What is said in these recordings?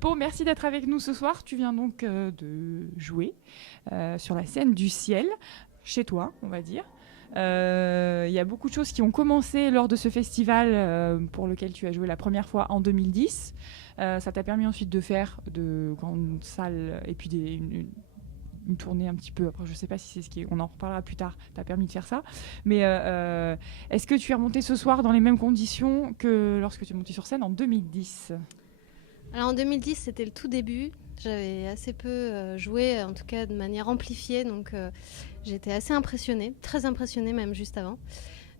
Pau, merci d'être avec nous ce soir. Tu viens donc de jouer sur la scène du ciel, chez toi, on va dire. Il y a beaucoup de choses qui ont commencé lors de ce festival pour lequel tu as joué la première fois en 2010. Ça t'a permis ensuite de faire de grandes salles et puis une tournée un petit peu. Après, je ne sais pas si c'est on en reparlera plus tard. T'as permis de faire ça. Mais est-ce que tu es remonté ce soir dans les mêmes conditions que lorsque tu es monté sur scène en 2010 ? Alors en 2010, c'était le tout début. J'avais assez peu joué, en tout cas de manière amplifiée, donc j'étais assez impressionnée, très impressionnée même juste avant.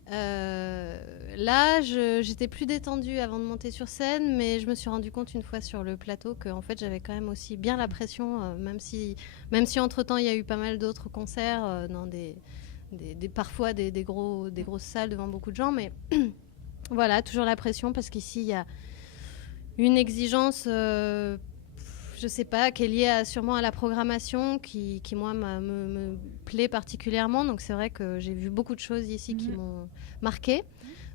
Là, j'étais plus détendue avant de monter sur scène, mais je me suis rendu compte une fois sur le plateau que en fait, j'avais quand même aussi bien la pression, même si entre-temps, il y a eu pas mal d'autres concerts dans parfois des grosses salles devant beaucoup de gens, mais voilà, toujours la pression parce qu'ici, il y a une exigence, je sais pas, qui est liée sûrement à la programmation, qui moi, me plaît particulièrement. Donc c'est vrai que j'ai vu beaucoup de choses ici qui m'ont marquée.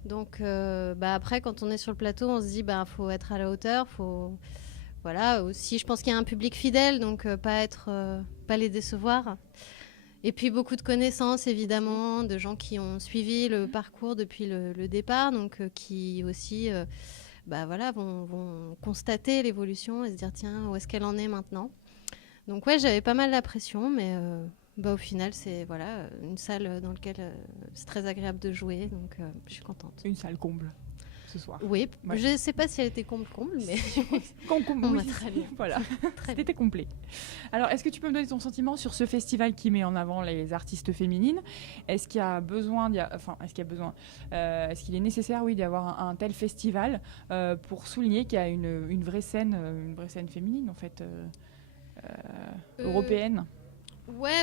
Donc après, quand on est sur le plateau, on se dit faut être à la hauteur, voilà, aussi, je pense qu'il y a un public fidèle, donc pas les décevoir. Et puis beaucoup de connaissances, évidemment, de gens qui ont suivi le parcours depuis le départ, donc qui aussi vont constater l'évolution et se dire tiens, où est-ce qu'elle en est maintenant. Donc ouais, j'avais pas mal la pression, mais au final, c'est une salle dans laquelle c'est très agréable de jouer, donc je suis contente. Une salle comble ce soir. Oui, ouais. Je sais pas si elle était comble, mais oui, très bien. Voilà, c'était complet. Alors, est-ce que tu peux me donner ton sentiment sur ce festival qui met en avant les artistes féminines ? Est-ce qu'il est nécessaire, d'y avoir un tel festival pour souligner qu'il y a une vraie scène féminine en fait européenne ? Ouais,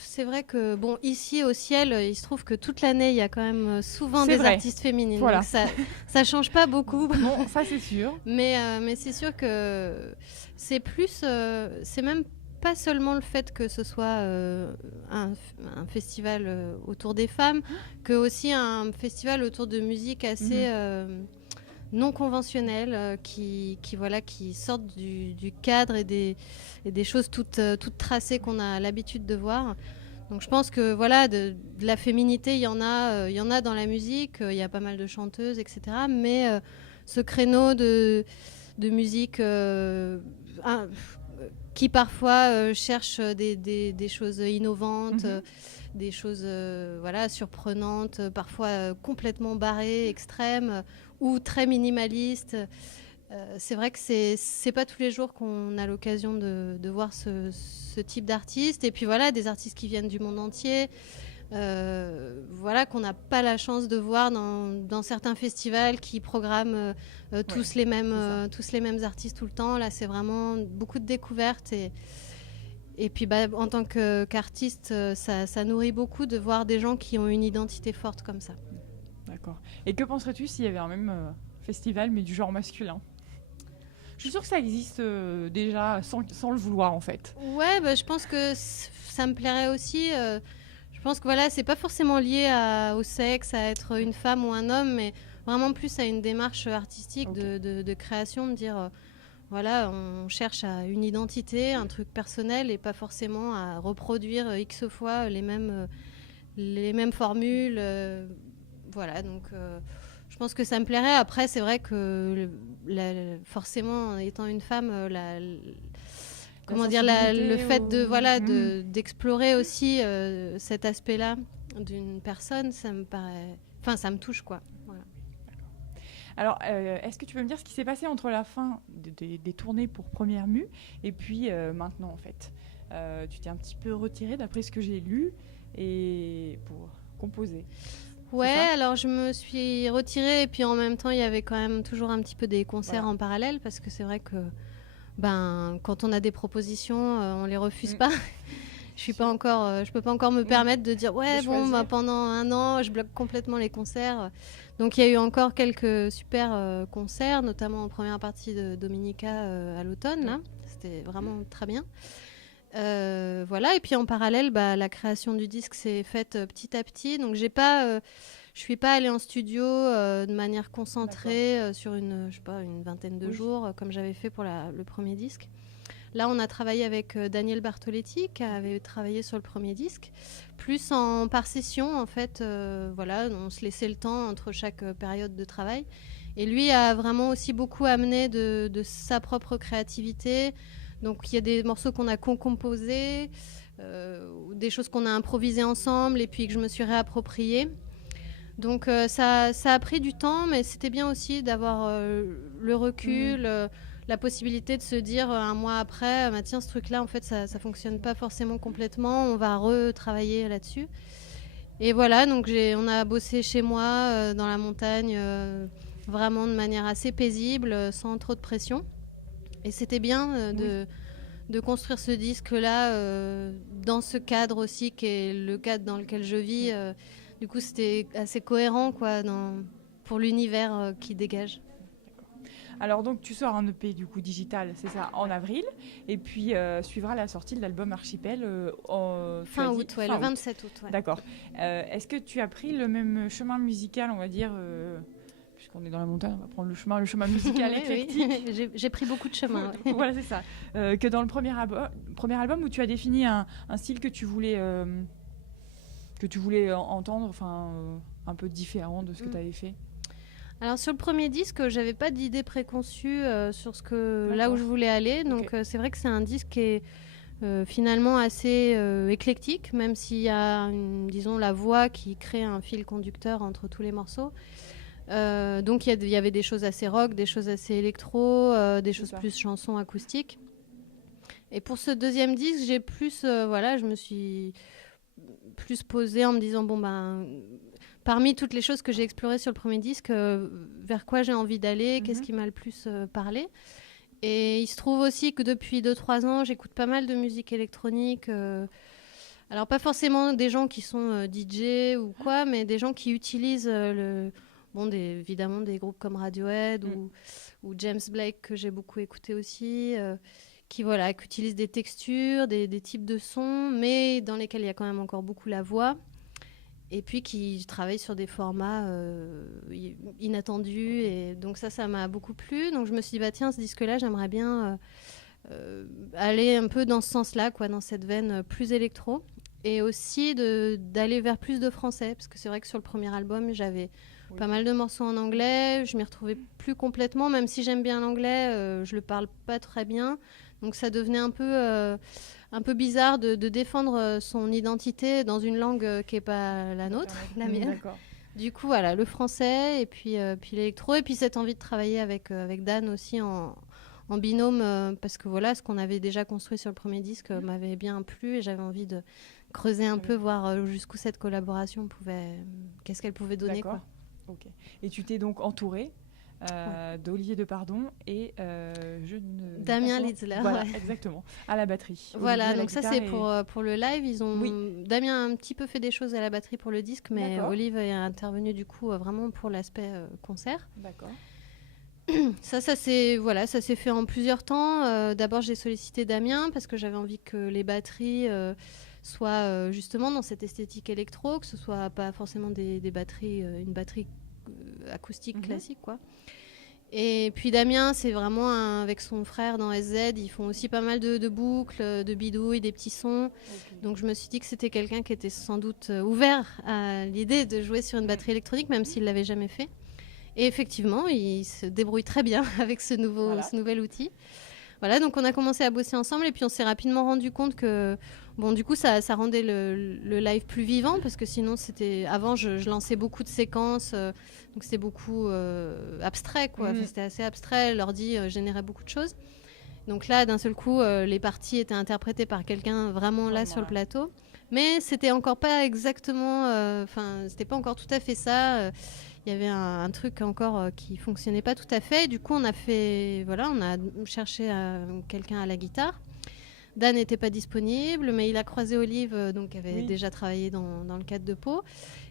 c'est vrai que ici au ciel, il se trouve que toute l'année, il y a quand même souvent des artistes féminines. Voilà. Donc ça change pas beaucoup. Bon, ça c'est sûr. Mais c'est sûr que c'est plus, c'est même pas seulement le fait que ce soit un festival autour des femmes, que aussi un festival autour de musique assez non conventionnelles qui sortent du cadre et des choses toutes tracées qu'on a l'habitude de voir. Donc je pense que de la féminité, il y en a dans la musique, il y a pas mal de chanteuses, etc. Mais ce créneau de musique qui parfois cherche des choses innovantes, des choses surprenantes, parfois complètement barrées, extrêmes ou très minimalistes. C'est vrai que c'est pas tous les jours qu'on a l'occasion de voir ce type d'artistes. Et puis des artistes qui viennent du monde entier, qu'on n'a pas la chance de voir dans certains festivals qui programment tous les mêmes artistes tout le temps. Là, c'est vraiment beaucoup de découvertes et puis en tant qu'artiste, ça nourrit beaucoup de voir des gens qui ont une identité forte comme ça. D'accord. Et que penserais-tu s'il y avait un même festival mais du genre masculin ? Je suis sûre que ça existe déjà sans le vouloir en fait. Ouais, je pense que ça me plairait aussi. Je pense que c'est pas forcément lié au sexe, à être une femme ou un homme, mais vraiment plus à une démarche artistique de création, de dire on cherche à une identité, un truc personnel et pas forcément à reproduire X fois les mêmes formules. Donc je pense que ça me plairait. Après, c'est vrai que forcément, étant une femme, le fait d'explorer aussi cet aspect-là d'une personne, ça me touche, quoi. Voilà. Alors, est-ce que tu peux me dire ce qui s'est passé entre la fin des tournées pour Première Mue et puis maintenant, en fait ? Tu t'es un petit peu retirée, d'après ce que j'ai lu, et pour composer. Ouais, alors je me suis retirée et puis en même temps, il y avait quand même toujours un petit peu des concerts en parallèle parce que c'est vrai que quand on a des propositions, on les refuse pas. Je peux pas encore me permettre de dire pendant un an, je bloque complètement les concerts. Donc il y a eu encore quelques super concerts, notamment en première partie de Dominica à l'automne. Là, c'était vraiment très bien. Et puis en parallèle, la création du disque s'est faite petit à petit. Donc j'ai pas Je suis pas allée en studio de manière concentrée sur une vingtaine de jours, comme j'avais fait pour le premier disque. Là, on a travaillé avec Daniel Bartoletti, qui avait travaillé sur le premier disque, plus par session, en fait. On se laissait le temps entre chaque période de travail. Et lui a vraiment aussi beaucoup amené de sa propre créativité. Donc, il y a des morceaux qu'on a composés, des choses qu'on a improvisées ensemble et puis que je me suis réappropriées. Donc, ça a pris du temps, mais c'était bien aussi d'avoir le recul, la possibilité de se dire un mois après, tiens, ce truc-là, en fait, ça fonctionne pas forcément complètement, on va retravailler là-dessus. Et voilà, donc on a bossé chez moi, dans la montagne, vraiment de manière assez paisible, sans trop de pression. Et c'était bien de construire ce disque-là dans ce cadre aussi, qui est le cadre dans lequel je vis. Du coup, c'était assez cohérent quoi, pour l'univers qui dégage. Alors donc tu sors un EP du coup digital, c'est ça, en avril, et puis suivra la sortie de l'album Archipel fin août, le 27 août. Ouais. D'accord. Est-ce que tu as pris le même chemin musical, on va dire, puisqu'on est dans la montagne, on va prendre le chemin musical éclectique. Oui. J'ai pris beaucoup de chemins. Voilà, c'est ça. Que dans le premier album où tu as défini un style que tu voulais entendre, un peu différent de ce que tu avais fait. Alors sur le premier disque, j'avais pas d'idée préconçue sur là où je voulais aller. Donc c'est vrai que c'est un disque qui est finalement assez éclectique, même s'il y a la voix qui crée un fil conducteur entre tous les morceaux. Donc il y avait des choses assez rock, des choses assez électro, des choses plus chansons acoustiques. Et pour ce deuxième disque, j'ai plus, je me suis plus posée en me disant parmi toutes les choses que j'ai explorées sur le premier disque, vers quoi j'ai envie d'aller, qu'est-ce qui m'a le plus parlé. Et il se trouve aussi que depuis 2-3 ans, j'écoute pas mal de musique électronique. Alors pas forcément des gens qui sont DJ ou quoi, mais des gens qui utilisent évidemment des groupes comme Radiohead ou James Blake que j'ai beaucoup écouté aussi, qui utilisent des textures, des types de sons, mais dans lesquels il y a quand même encore beaucoup la voix. Et puis qui travaille sur des formats inattendus. Et donc ça m'a beaucoup plu. Donc je me suis dit, tiens, ce disque-là, j'aimerais bien aller un peu dans ce sens-là, dans cette veine plus électro. Et aussi d'aller vers plus de français. Parce que c'est vrai que sur le premier album, j'avais pas mal de morceaux en anglais. Je m'y retrouvais plus complètement. Même si j'aime bien l'anglais, je le parle pas très bien. Donc ça devenait un peu bizarre de défendre son identité dans une langue qui n'est pas la nôtre, la mienne. D'accord. Du coup, le français et puis l'électro. Et puis cette envie de travailler avec Dan aussi en binôme, parce que ce qu'on avait déjà construit sur le premier disque m'avait bien plu et j'avais envie de creuser un peu, voir jusqu'où cette collaboration qu'est-ce qu'elle pouvait donner. D'accord. Ok. Et tu t'es donc entourée d'Olivier Depardon et Damien Litzler. Voilà, exactement, à la batterie. Voilà, donc ça c'est pour le live. Damien a un petit peu fait des choses à la batterie pour le disque, mais Olivier est intervenu du coup vraiment pour l'aspect concert. D'accord. Ça s'est fait en plusieurs temps. D'abord j'ai sollicité Damien parce que j'avais envie que les batteries soient justement dans cette esthétique électro, que ce soit pas forcément des batteries, une batterie acoustique classique quoi. Et puis Damien, c'est vraiment avec son frère dans SZ, ils font aussi pas mal de boucles, de bidouilles, des petits sons. Donc je me suis dit que c'était quelqu'un qui était sans doute ouvert à l'idée de jouer sur une batterie électronique, même s'il l'avait jamais fait. Et effectivement, il se débrouille très bien avec ce nouvel outil. Voilà, donc on a commencé à bosser ensemble et puis on s'est rapidement rendu compte que, du coup, ça rendait le live plus vivant parce que sinon, avant, je lançais beaucoup de séquences, donc c'était beaucoup abstrait, quoi. C'était assez abstrait, l'ordi générait beaucoup de choses. Donc là, d'un seul coup, les parties étaient interprétées par quelqu'un vraiment là sur le plateau. Mais c'était encore pas exactement, c'était pas encore tout à fait ça. Il y avait un truc encore qui fonctionnait pas tout à fait. Et du coup, on a cherché quelqu'un à la guitare. Dan n'était pas disponible, mais il a croisé Olive, qui avait déjà travaillé dans le cadre de Pau,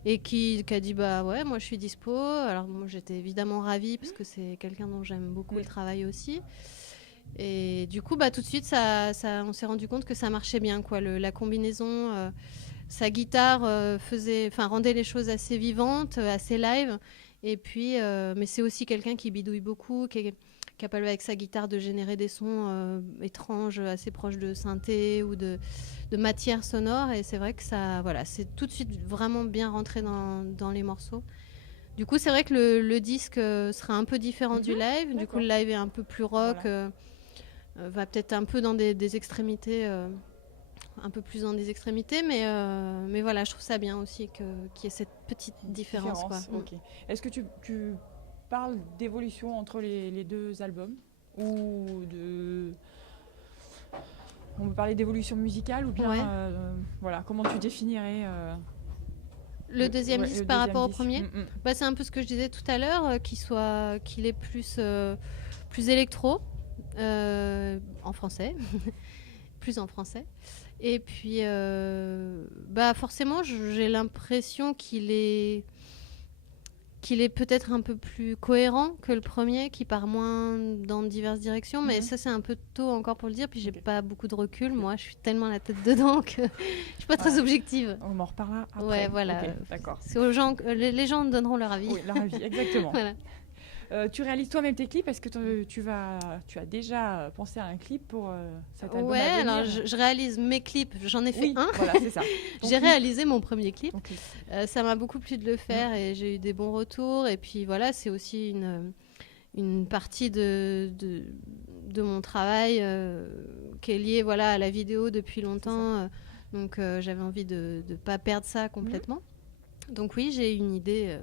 et qui a dit moi je suis dispo. Alors moi j'étais évidemment ravie parce que c'est quelqu'un dont j'aime beaucoup le travail aussi. Et du coup, tout de suite, on s'est rendu compte que ça marchait bien, quoi. La combinaison sa guitare rendait les choses assez vivantes, assez live. Et puis, mais c'est aussi quelqu'un qui bidouille beaucoup, qui est capable avec sa guitare de générer des sons étranges, assez proches de synthé ou de matière sonore. Et c'est vrai que ça, voilà, c'est tout de suite vraiment bien rentré dans les morceaux. Du coup, c'est vrai que le disque sera un peu différent du live. D'accord. Du coup, le live est un peu plus rock, Voilà. va peut-être un peu dans des extrémités, un peu plus dans des extrémités, mais voilà, je trouve ça bien aussi qu'il y ait cette petite différence. Quoi. Ok. Est-ce que tu parles d'évolution entre les deux albums ou de... On peut parler d'évolution musicale ou bien voilà, comment tu définirais le deuxième disque par rapport au premier? Bah, c'est un peu ce que je disais tout à l'heure, qu'il est plus électro en français, plus en français. Et puis, forcément, j'ai l'impression qu'il est peut-être un peu plus cohérent que le premier, qui part moins dans diverses directions. Mais ça, c'est un peu tôt encore pour le dire. Puis, j'ai pas beaucoup de recul. Moi, je suis tellement la tête dedans que je suis pas très objective. On en reparlera après. Ouais, voilà. Okay, d'accord. C'est aux gens, les gens donneront leur avis. Oui, leur avis, exactement. Voilà. Tu réalises toi-même tes clips? Est-ce que tu as déjà pensé à un clip pour cet album? Ouais, alors je réalise mes clips. J'en ai fait un. Voilà, c'est ça. J'ai réalisé mon premier clip. Ça m'a beaucoup plu de le faire et j'ai eu des bons retours. Et puis voilà, c'est aussi une partie de mon travail qui est liée à la vidéo depuis longtemps. Donc j'avais envie de ne pas perdre ça complètement. Donc oui, j'ai une idée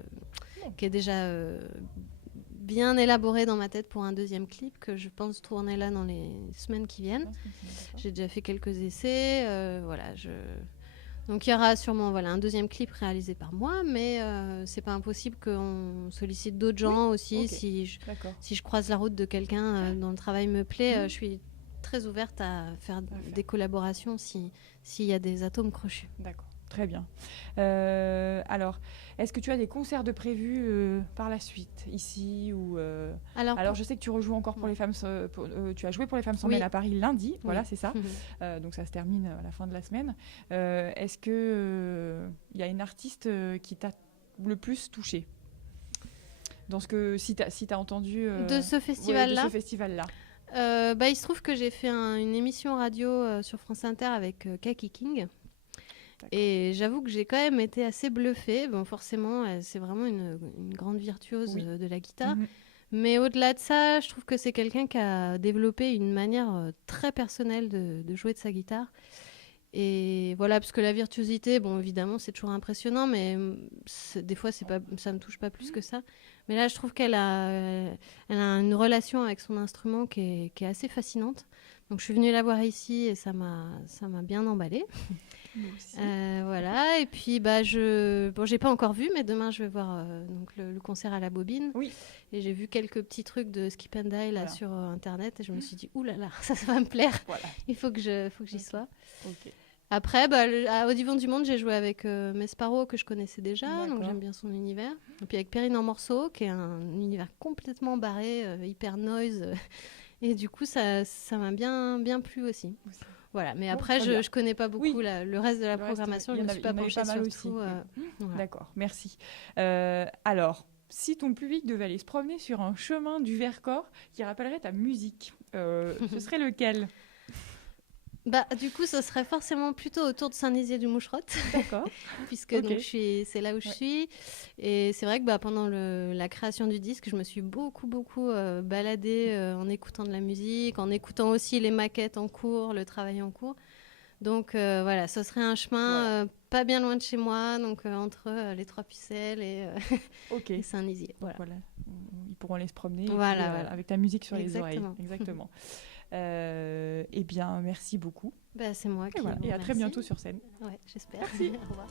qui est déjà bien élaborée dans ma tête pour un deuxième clip que je pense tourner là dans les semaines qui viennent. J'ai déjà fait quelques essais. Donc il y aura sûrement un deuxième clip réalisé par moi, mais c'est pas impossible qu'on sollicite d'autres gens aussi. Si je croise la route de quelqu'un dont le travail me plaît, je suis très ouverte à faire des collaborations s'il y a des atomes crochus. D'accord. Très bien. Alors, est-ce que tu as des concerts de prévus par la suite, ici ou Alors, je sais que tu rejoues encore pour les femmes. Tu as joué pour les femmes sans mêle à Paris lundi. Voilà, c'est ça. Donc, ça se termine à la fin de la semaine. Est-ce que y a une artiste qui t'a le plus touchée dans ce que si t'as entendu de ce festival-là. De ce festival-là. Il se trouve que j'ai fait une émission radio sur France Inter avec Kaki King. Et j'avoue que j'ai quand même été assez bluffée. Bon, forcément, c'est vraiment une grande virtuose de la guitare. Mais au-delà de ça, je trouve que c'est quelqu'un qui a développé une manière très personnelle de jouer de sa guitare. Et voilà, parce que la virtuosité, bon, évidemment, c'est toujours impressionnant, mais des fois, ça me touche pas plus que ça. Mais là, je trouve qu'elle a une relation avec son instrument qui est assez fascinante. Donc, je suis venue la voir ici et ça m'a bien emballée. Voilà, et puis j'ai pas encore vu, mais demain je vais voir donc le concert à la Bobine. Et j'ai vu quelques petits trucs de Skip and Die là sur internet et je me suis dit oulala, ça va me plaire. Il faut que j'y sois. Après, au Divan du Monde, j'ai joué avec Mesparo que je connaissais déjà, donc j'aime bien son univers. Et puis avec Perrine en morceaux, qui est un univers complètement barré, hyper noise, et du coup ça m'a bien plu aussi. Voilà, mais après, je connais pas beaucoup le reste de la programmation. Je ne me suis pas penchée sur tout. D'accord, merci. Alors, si ton public devait aller se promener sur un chemin du Vercors qui rappellerait ta musique, ce serait lequel? Du coup, ce serait forcément plutôt autour de Saint-Nizier-du-Moucherotte. D'accord. Puisque donc, c'est là où je suis. Et c'est vrai que pendant la création du disque, je me suis beaucoup baladée en écoutant de la musique, en écoutant aussi les maquettes en cours, le travail en cours. Donc voilà, ce serait un chemin pas bien loin de chez moi, donc entre les Trois Pucelles et Saint-Nizier. Voilà. Ils pourront aller se promener avec ta musique sur les oreilles. Exactement. Eh bien, merci beaucoup. C'est moi qui Et à très bientôt sur scène. Ouais, j'espère. Merci. Au revoir.